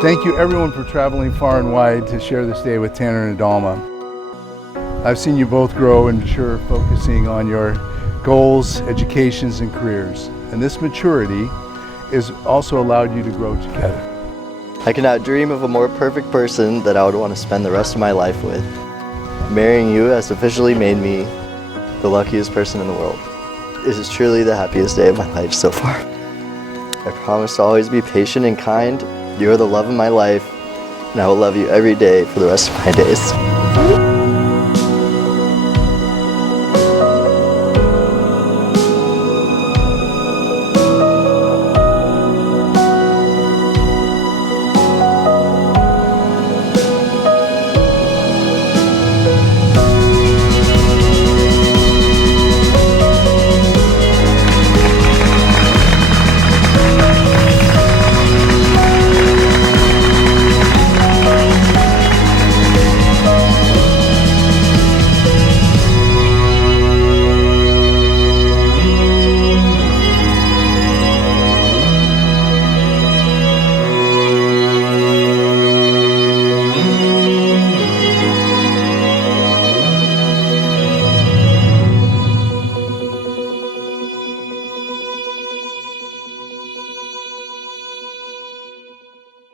Thank you everyone for traveling far and wide to share this day with Tanner and Idalma. I've seen you both grow and mature, focusing on your goals, educations, and careers. And this maturity has also allowed you to grow together. I cannot dream of a more perfect person that I would want to spend the rest of my life with. Marrying you has officially made me the luckiest person in the world. It is truly the happiest day of my life so far. I promise to always be patient and kind. You are the love of my life, and I will love you every day for the rest of my days.